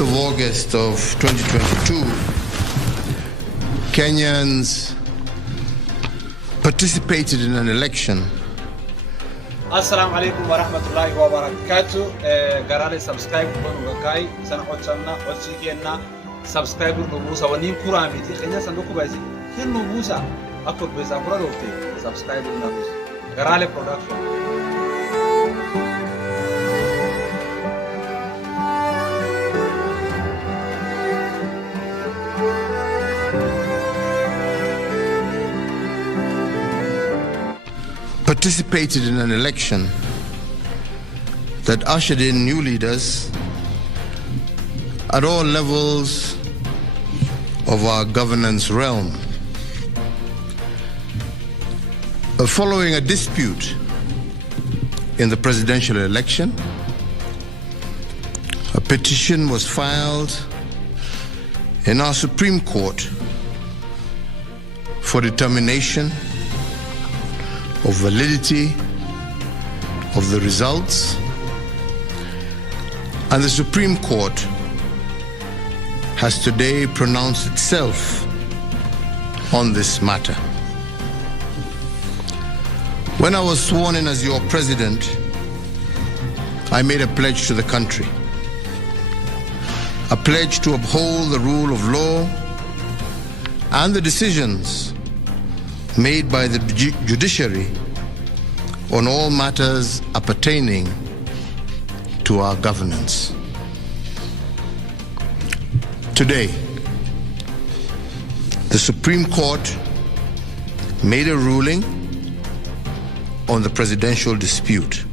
of August of 2022, Kenyans participated in an election. Assalamu alaikum wa rahmatullahi wa barakatuh. Garale subscribe bonu kai sana ochana ochigenna subscribe bonu musa wani kurami ti Kenya sanduku bazi kenno musa akko beza kura dokte subscribe bonu musa Garale production. Participated in an election that ushered in new leaders at all levels of our governance realm. Following a dispute in the presidential election, a petition was filed in our Supreme Court for determination of validity of the results, and the Supreme Court has today pronounced itself on this matter. When I was sworn in as your president, I made a pledge to the country, a pledge to uphold the rule of law and the decisions made by the judiciary on all matters appertaining to our governance. Today, the Supreme Court made a ruling on the presidential dispute,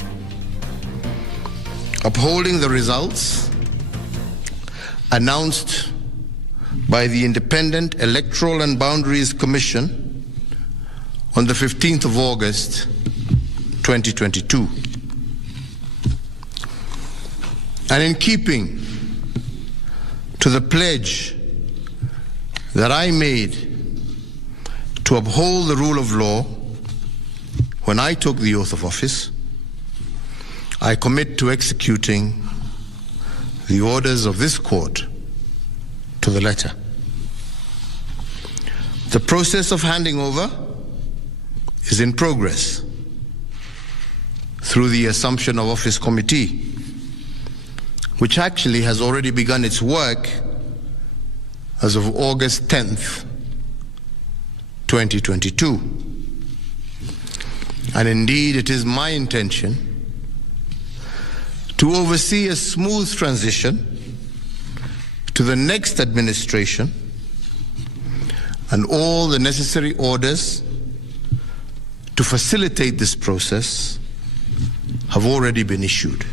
upholding the results announced by the Independent Electoral and Boundaries Commission on the 15th of August, 2022. And in keeping to the pledge that I made to uphold the rule of law when I took the oath of office, I commit to executing the orders of this court to the letter. The process of handing over is in progress through the Assumption of Office Committee, which actually has already begun its work as of August 10th, 2022. And indeed, it is my intention to oversee a smooth transition to the next administration, and all the necessary orders to facilitate this process have already been issued.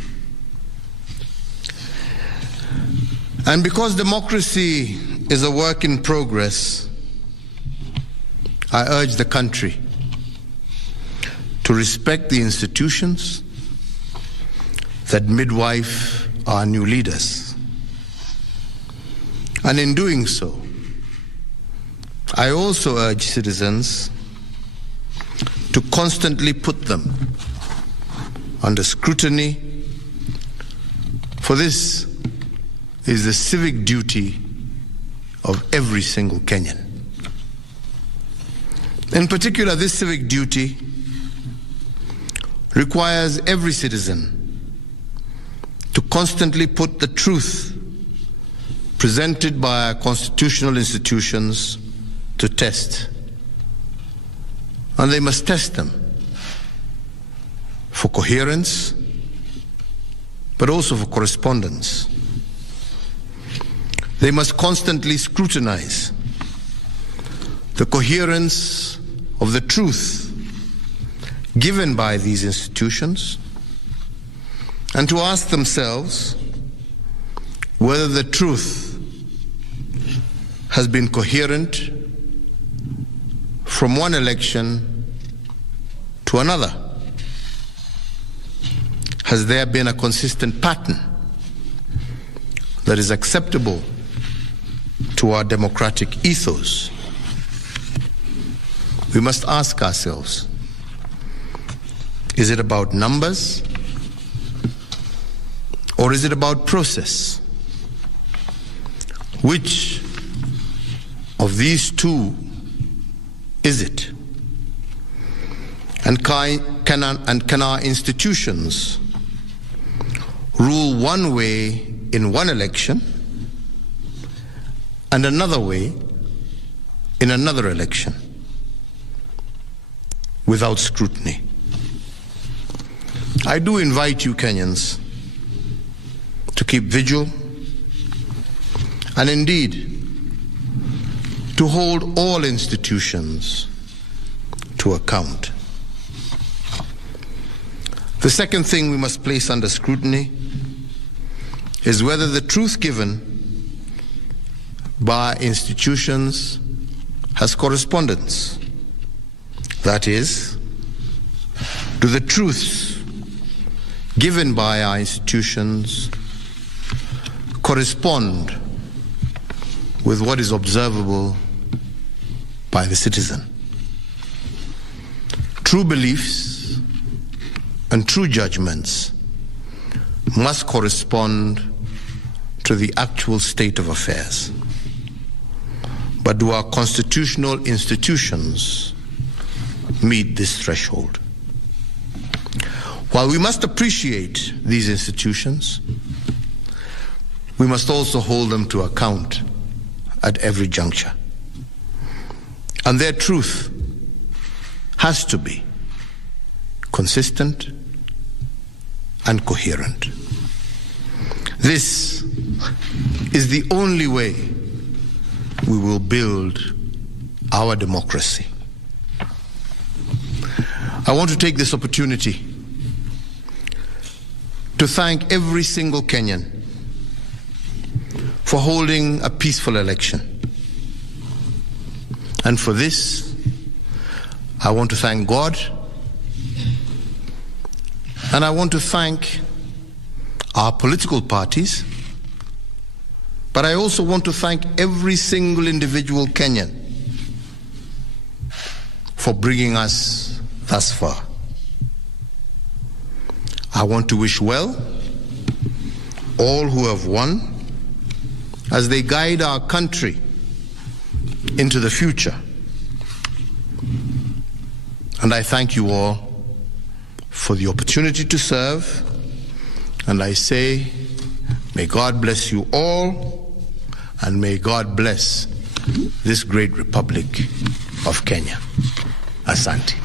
And because democracy is a work in progress, I urge the country to respect the institutions that midwife our new leaders. And in doing so, I also urge citizens to constantly put them under scrutiny, for this is the civic duty of every single Kenyan. In particular, this civic duty requires every citizen to constantly put the truth presented by our constitutional institutions to test. And they must test them for coherence, but also for correspondence. They must constantly scrutinize the coherence of the truth given by these institutions, and to ask themselves whether the truth has been coherent from one election to another. Has there been a consistent pattern that is acceptable to our democratic ethos? We must ask ourselves, is it about numbers or is it about process? Which of these two is it? And can our institutions rule one way in one election and another way in another election without scrutiny? I do invite you Kenyans to keep vigil and indeed to hold all institutions to account. The second thing we must place under scrutiny is whether the truth given by institutions has correspondence. That is, do the truths given by our institutions correspond with what is observable by the citizen? True beliefs and true judgments must correspond to the actual state of affairs. But do our constitutional institutions meet this threshold? While we must appreciate these institutions, we must also hold them to account at every juncture. And their truth has to be consistent and coherent. This is the only way we will build our democracy. I want to take this opportunity to thank every single Kenyan for holding a peaceful election. And for this, I want to thank God, and I want to thank our political parties, but I also want to thank every single individual Kenyan for bringing us thus far. I want to wish well all who have won as they guide our country into the future. And I thank you all for the opportunity to serve, and I say, may God bless you all, and may God bless this great Republic of Kenya. Asante.